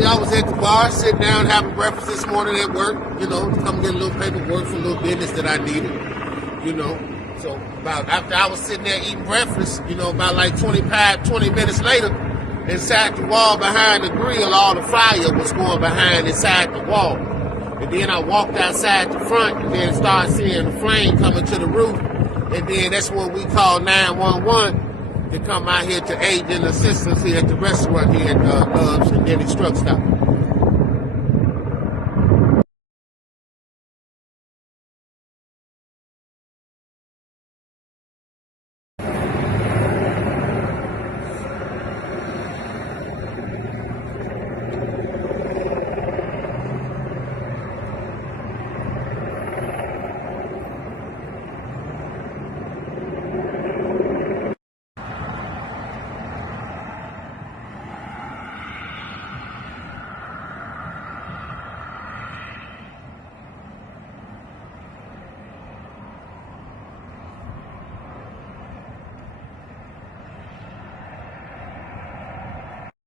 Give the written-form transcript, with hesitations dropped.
Family, I was at the bar, sitting down, having breakfast this morning at work, you know, to come get a little paperwork for a little business that I needed, you know. So about after I was sitting there eating breakfast, you know, about like 20 minutes later, inside the wall behind the grill, all the fire was going behind inside the wall. And then I walked outside the front and then started seeing the flame coming to the roof. And then that's when we called 911 to come out here to aid in assistance here at the restaurant here at Love's and Dennys Truck Stop.